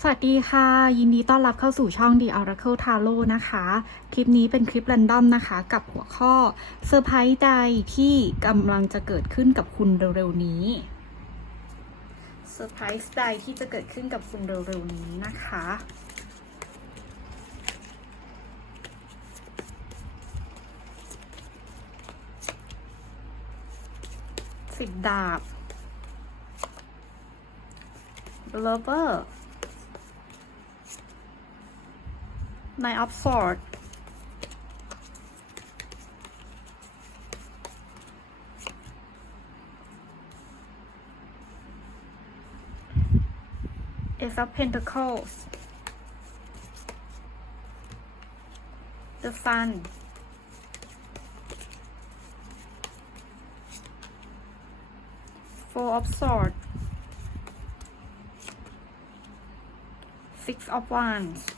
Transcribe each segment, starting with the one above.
สวัสดีค่ะ ยินดีต้อนรับเข้าสู่ช่อง The Oracle Tarot นะคะ คลิปนี้เป็นคลิป r รนดอมนะคะ กับหัวข้อเซอร์ไพรส์ใดที่กำลังจะเกิดขึ้นกับคุณเร็วๆนี้เซอร์ไพรส์ใดที่จะเกิดขึ้นกับคุณเร็วๆนี้นะคะสิบดาบ lover Nine of Pentacles. The Sun. 4 of Swords. 6 of Wands.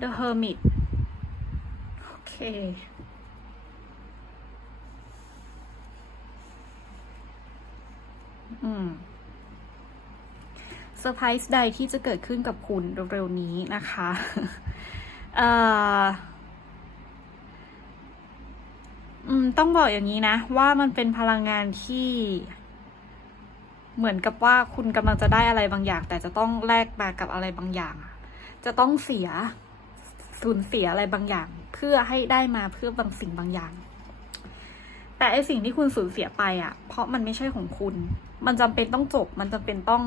The Hermit โอเคอืมเซอร์ไพรส์ใดที่จะเกิดขึ้นกับคุณเร็วๆนี้นะคะเอ่ออืมต้องบอกอย่างนี้นะ ว่ามันเป็นพลังงานที่ เหมือนกับว่าคุณกำลังจะได้อะไรบางอย่าง แต่จะต้องแลกมากับอะไรบางอย่าง จะต้องเสีย สูญเสียอะไรบางอย่าง เพื่อให้ได้มาเพื่อบางสิ่งบางอย่าง แต่ไอสิ่งที่คุณสูญเสียไปอะ เพราะมันไม่ใช่ของคุณ มันจำเป็นต้องจบ มันจำเป็นต้อง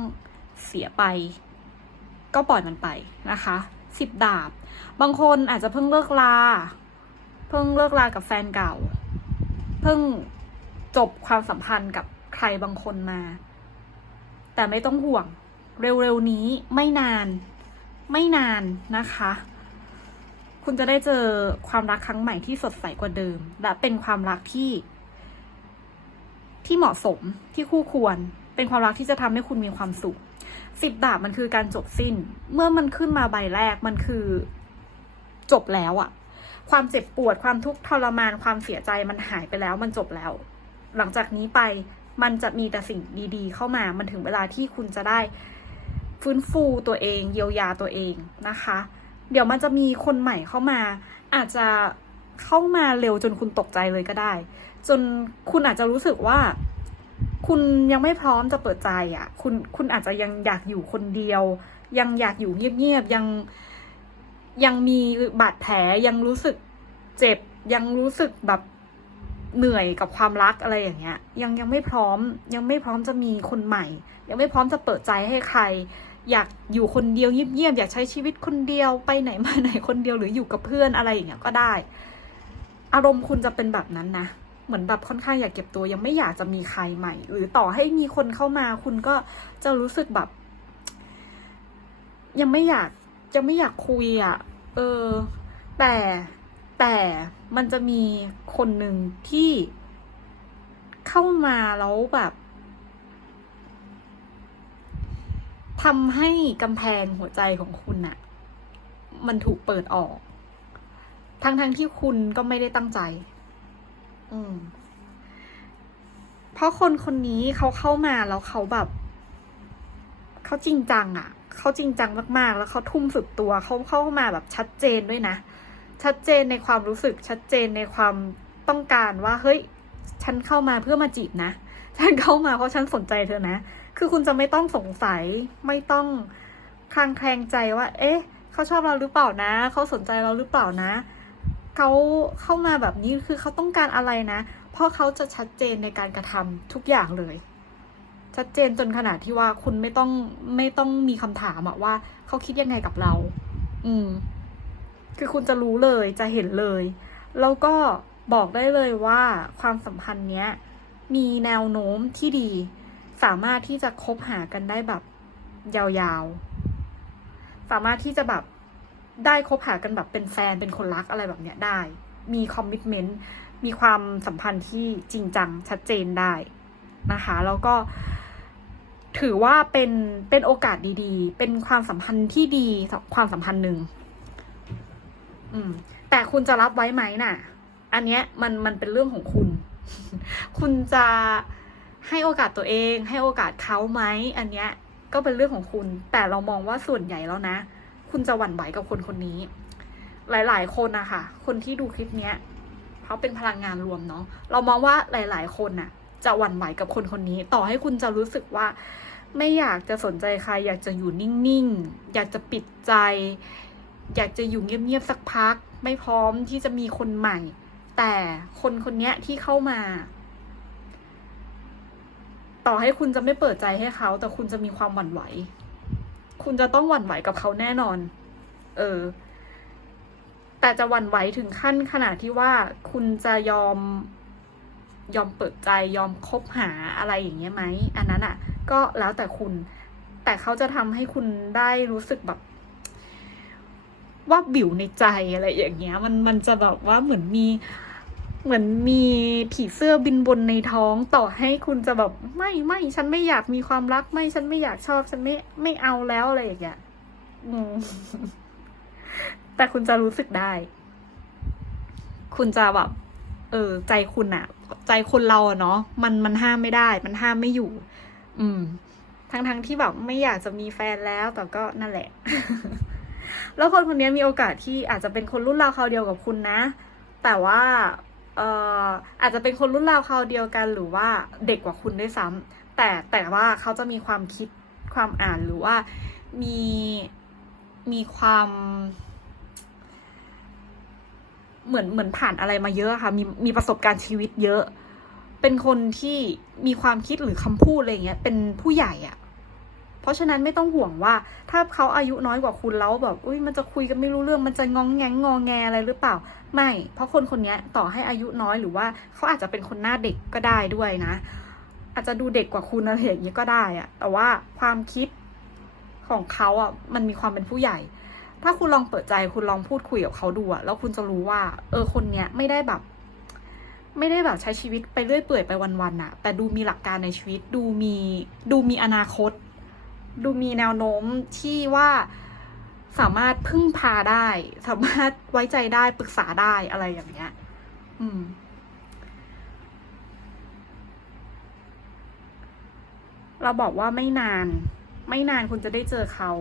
เสียไป ก็ปล่อยมันไปนะคะสิบดาบ บางคนอาจจะเพิ่งเลิกลา เพิ่งเลิกลากับแฟนเก่า เพิ่งจบความสัมพันธ์กับใครบางคนมา แต่ไม่ต้องห่วง เร็วๆนี้ไม่นาน ไม่นานนะคะ คุณจะได้เจอความรักครั้งใหม่ที่สดใสกว่าเดิม และเป็นความรักที่ ที่เหมาะสมที่คู่ควร เป็นความรักที่จะทำให้คุณมีความสุขสิบดาบมันคือการจบสิ้น เมื่อมันขึ้นมาใบแรกมันคือจบแล้วอะความเจ็บปวดความทุกข์ทรมานความเสียใจมันหายไปแล้ว มันจบแล้ว หลังจากนี้ไปมันจะมีแต่สิ่งดี ๆ เข้ามา มันถึงเวลาที่คุณจะได้ฟื้นฟูตัวเอง เยียวยาตัวเองนะคะ เดี๋ยวมันจะมีคนใหม่เข้ามา อาจจะเข้ามาเร็วจนคุณตกใจเลยก็ได้ จนคุณอาจจะรู้สึกว่า คุณยังไม่พร้อมจะเปิดใจอะ คุณคุณอาจจะยังอยากอยู่คนเดียว ยังอยากอยู่เงียบๆยังยังมีบาดแผลยังรู้สึกเจ็บยังรู้สึกแบบเหนื่อยกับความรักอะไรอย่างเงี้ย ยังยังไม่พร้อม ยังไม่พร้อมจะมีคนใหม่ ยังไม่พร้อมจะเปิดใจให้ใคร อยากอยู่คนเดียวเงียบๆอยากใช้ชีวิตคนเดียวไปไหนมาไหนคนเดียวหรืออยู่กับเพื่อนอะไรอย่างเงี้ยก็ได้ อารมณ์คุณจะเป็นแบบนั้นนะเหมือนแบบค่อนข้างอยากเก็บตัวยังไม่อยากจะมีใครใหม่ หรือต่อให้มีคนเข้ามา คุณก็จะรู้สึกแบบ ยังไม่อยากยังไม่อยากคุยอะ่ะ เออ แต่แต่มันจะมีคนหนึ่งที่เข้ามาแล้วแบบ ทำให้กำแพงหัวใจของคุณอะมันถูกเปิดออก ทั้งทั้งๆที่คุณก็ไม่ได้ตั้งใจ อืม เพราะคนคนนี้เขาเข้ามาแล้วเขาแบบ เขาจริงจังอะ่ะเขาจริงจังมากๆ แล้วเขาทุ่มสุดตัว เขาเข้ามาแบบชัดเจนด้วยนะ ชัดเจนในความรู้สึก ชัดเจนในความต้องการว่า เฮ้ย ฉันเข้ามาเพื่อมาจีบนะ ฉันเข้ามาเพราะฉันสนใจเธอนะ คือคุณจะไม่ต้องสงสัย ไม่ต้องคลางแคลงใจว่า เอ๊ะ เขาชอบเราหรือเปล่านะ เขาสนใจเราหรือเปล่านะ เขาเข้ามาแบบนี้คือเขาต้องการอะไรนะ เพราะเขาจะชัดเจนในการกระทำทุกอย่างเลย ชัดเจนจนขนาดที่ว่าคุณไม่ต้องไม่ต้องมีคำถามอะว่า เขาคิดยังไงกับเรา อืม คือคุณจะรู้เลยจะเห็นเลย แล้วก็บอกได้เลยว่าความสัมพันธ์เนี้ย มีแนวโน้มที่ดี สามารถที่จะคบหากันได้แบบยาวๆ สามารถที่จะแบบได้คบหากันแบบเป็นแฟนเป็นคนรักอะไรแบบเนี้ยได้ มีคอมมิชเมนต์ มีความสัมพันธ์ที่จริงจังชัดเจนได้นะคะ แล้วก็ถือว่าเป็นเป็นโอกาสดีๆ เป็นความสัมพันธ์ที่ดีความสัมพันธ์หนึ่งอืม แต่คุณจะรับไว้ไหมน่ะ อันเนี้ยมันมันเป็นเรื่องของคุณ คุณจะ ให้โอกาสตัวเอง ให้โอกาสเขาไหมอันเนี้ยก็เป็นเรื่องของคุณ แต่เรามองว่าส่วนใหญ่แล้วนะ คุณจะหวั่นไหวกับคนคนนี้ หลาย ๆ คนอะคะคนที่ดูคลิปเนี้ยเขาเป็นพลังงานรวมเนาะเรามองว่าหลาย ๆ คนน่ะ จะหวั่นไหวกับคนคนนี้ ต่อให้คุณจะรู้สึกว่า ไม่อยากจะสนใจใคร อยากจะอยู่นิ่ง ๆ อยากจะปิดใจ อยากจะอยู่เงียบ ๆ สักพัก ไม่พร้อมที่จะมีคนใหม่ แต่คนคนนี้ที่เข้ามา ต่อให้คุณจะไม่เปิดใจให้เขา แต่คุณจะมีความหวั่นไหว คุณจะต้องหวั่นไหวกับเขาแน่นอน เออ แต่จะหวั่นไหวถึงขั้นขนาดที่ว่าคุณจะยอมยอมเปิดใจยอมคบหาอะไรอย่างเงี้ยไหม อันนั้นอะ ก็แล้วแต่คุณ แต่เขาจะทำให้คุณได้รู้สึกแบบว่าบิวในใจอะไรอย่างเงี้ย มันมันจะแบบว่าเหมือนมี เหมือนมีผีเสื้อบินบนในท้องต่อให้คุณจะแบบไม่ไม่ฉันไม่อยากมีความรักไม่ฉันไม่อยากชอบ ฉันไม่ไม่เอาแล้วอะไรอย่างเงี้ยแต่คุณจะรู้สึกได้ คุณจะแบบ เออ ใจคุณอะใจคนเราอะเนาะมันมันห้ามไม่ได้ มันห้ามไม่อยู่ อืม ทั้งทั้งที่แบบไม่อยากจะมีแฟนแล้ว แต่ก็นั่นแหละ แล้วคนคนนี้มีโอกาสที่อาจจะเป็นคนรุ่นราวคราวเดียวกับคุณนะ แต่ว่า อาจจะเป็นคนรุ่นราวคราวเดียวกัน หรือว่าเด็กกว่าคุณด้วยซ้ำแต่แต่ว่าเขาจะมีความคิดความอ่านหรือว่ามีมีความเหมือนเหมือนผ่านอะไรมาเยอะค่ะ มีมีประสบการณ์ชีวิตเยอะ เป็นคนที่มีความคิดหรือคำพูดอะไรเงี้ย เป็นผู้ใหญ่อะ ราะฉะนั้นไม่ต้องห่วงว่า ถ้าเขาอายุน้อยกว่าคุณแล้วแบบอุ้ยมันจะคุยกันไม่รู้เรื่องมันจะงองแงงงอแงอะไรหรือเปล่า ไม่ เพราะคนคนนี้ต่อให้อายุน้อยหรือว่าเขาอาจจะเป็นคนหน้าเด็กก็ได้ด้วยนะ อาจจะดูเด็กกว่าคุณอะไรอย่างนี้ก็ได้อะแต่ว่าความคิดของเขาอะมันมีความเป็นผู้ใหญ่ ถ้าคุณลองเปิดใจคุณลองพูดคุยกับเขาดูอะแล้วคุณจะรู้ว่า เออคนเนี้ยไม่ได้แบบไม่ได้แบบใช้ชีวิตไปเรื่อยเปื่อยไปวันๆอะแต่ดูมีหลักการในชีวิต ดูมี ดูมีอนาคต ดูมีแนวโน้มที่ว่าสามารถพึ่งพาได้ สามารถไว้ใจได้ปรึกษาได้อะไรอย่างเงี้ย อืม เราบอกว่าไม่นาน ไม่นานคุณจะได้เจอเขา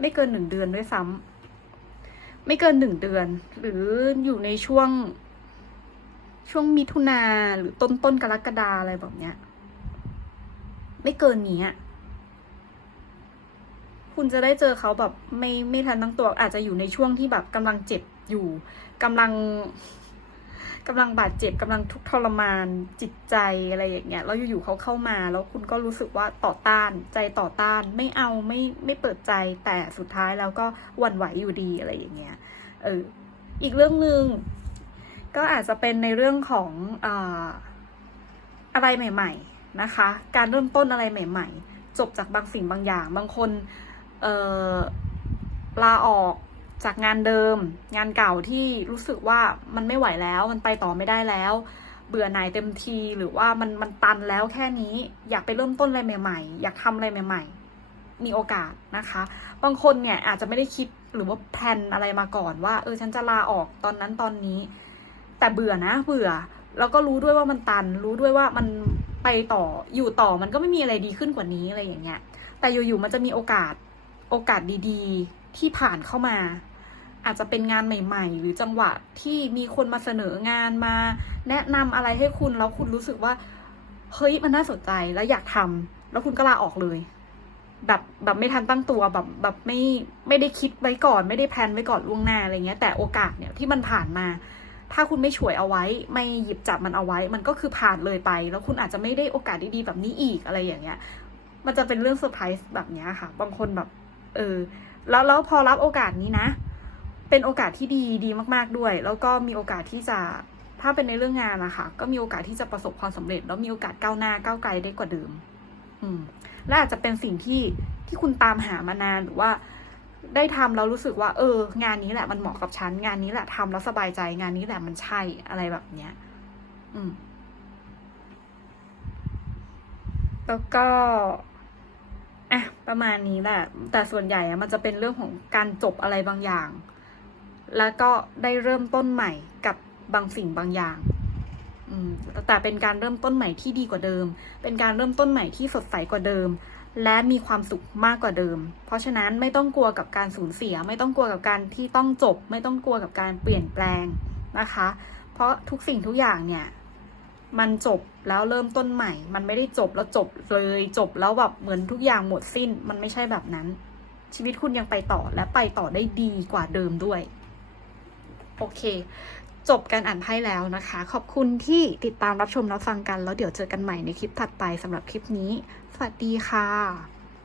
ไม่เกินหนึ่งเดือนด้วยซ้ำไม่เกินหนึ่งเดือน หรืออยู่ในช่วง ช่วงมิถุนาหรือต้นต้นกรกฎาอะไรแบบเนี้ย ไม่เกินนี้อะ คุณจะได้เจอเขาแบบไม่ไม่ทันตั้งตัว อาจจะอยู่ในช่วงที่แบบกำลังเจ็บอยู่กำลังกำลังบาดเจ็บกำลังทุกข์ทรมานจิตใจอะไรอย่างเงี้ยแล้วอยู่ๆเขาเข้ามา แล้วคุณก็รู้สึกว่าต่อต้านใจต่อต้าน ไม่เอาไม่ไม่เปิดใจแต่สุดท้ายแล้วก็หวั่นไหวอยู่ดีอะไรอย่างเงี้ยเอออีกเรื่องหนึ่งก็อาจจะเป็นในเรื่องของอ่าอะไรใหม่ ๆ นะคะ การเริ่มต้นอะไรใหม่ ๆ จบจากบางสิ่งบางอย่าง บางคน ลาออกจากงานเดิม งานเก่าที่รู้สึกว่ามันไม่ไหวแล้วมันไปต่อไม่ได้แล้ว เบื่อหน่ายเต็มทีหรือว่ามันมันตันแล้วแค่นี้อยากไปเริ่มต้นอะไรใหม่ ๆ อยากทำอะไรใหม่ ๆ มีโอกาสนะคะ บางคนเนี่ยอาจจะไม่ได้คิดหรือว่าแพลนอะไรมาก่อนว่า เออฉันจะลาออกตอนนั้นตอนนี้ แต่เบื่อนะ เบื่อ แล้วก็รู้ด้วยว่ามันตัน รู้ด้วยว่ามันไปต่ออยู่ต่อมันก็ไม่มีอะไรดีขึ้นกว่านี้อะไรอย่างเงี้ย แต่อยู่ๆมันจะมีโอกาส โอกาสดีๆที่ผ่านเข้ามา อาจจะเป็นงานใหม่ ๆ หรือจังหวะที่มีคนมาเสนองานมา แนะนำอะไรให้คุณแล้วคุณรู้สึกว่าเฮ้ยมันน่าสนใจแล้วอยากทำแล้วคุณก็ลาออกเลย แบบแบบไม่ทันตั้งตัวแบบแบบไม่ไม่ได้คิดไว้ก่อน ไม่ได้แพลนไว้ก่อนล่วงหน้าอะไรเงี้ยแต่โอกาสเนี่ยที่มันผ่านมา ถ้าคุณไม่ฉวยเอาไว้ ไม่หยิบจับมันเอาไว้ มันก็คือผ่านเลยไป แล้วคุณอาจจะไม่ได้โอกาสดีๆแบบนี้อีกอะไรอย่างเงี้ย มันจะเป็นเรื่องเซอร์ไพรส์แบบเนี้ยค่ะ บางคนแบบ เออ แล้วแล้วพอรับโอกาสนี้นะ เป็นโอกาสที่ดีดีมาก ๆด้วย แล้วก็มีโอกาสที่จะถ้าเป็นในเรื่องงานนะคะก็มีโอกาสที่จะประสบความสำเร็จ แล้วมีโอกาสก้าวหน้าก้าวไกลได้กว่าเดิม อืม และอาจจะเป็นสิ่งที่ที่คุณตามหามานานหรือว่า ได้ทำแล้วรู้สึกว่า เออ งานนี้แหละมันเหมาะกับฉัน งานนี้แหละทำแล้วสบายใจ งานนี้แหละมันใช่อะไรแบบเนี้ย อืม แล้วก็ อะประมาณนี้แหละ แต่ส่วนใหญ่อะมันจะเป็นเรื่องของการจบอะไรบางอย่าง แล้วก็ได้เริ่มต้นใหม่กับบางสิ่งบางอย่างอืมมแต่เป็นการเริ่มต้นใหม่ที่ดีกว่าเดิม เป็นการเริ่มต้นใหม่ที่สดใสกว่าเดิม และมีความสุขมากกว่าเดิม เพราะฉะนั้นไม่ต้องกลัวกับการสูญเสีย ไม่ต้องกลัวกับการที่ต้องจบ ไม่ต้องกลัวกับการเปลี่ยนแปลงนะคะ เพราะทุกสิ่งทุกอย่างเนี่ย มันจบแล้วเริ่มต้นใหม่ มันไม่ได้จบแล้วจบเลยจบแล้วแบบเหมือนทุกอย่างหมดสิ้น มันไม่ใช่แบบนั้น ชีวิตคุณยังไปต่อและไปต่อได้ดีกว่าเดิมด้วย โอเค จบการอ่านไพ่แล้วนะคะ ขอบคุณที่ติดตามรับชมรับฟังกัน แล้วเดี๋ยวเจอกันใหม่ในคลิปถัดไปสำหรับคลิปนี้ สวัสดีค่ะ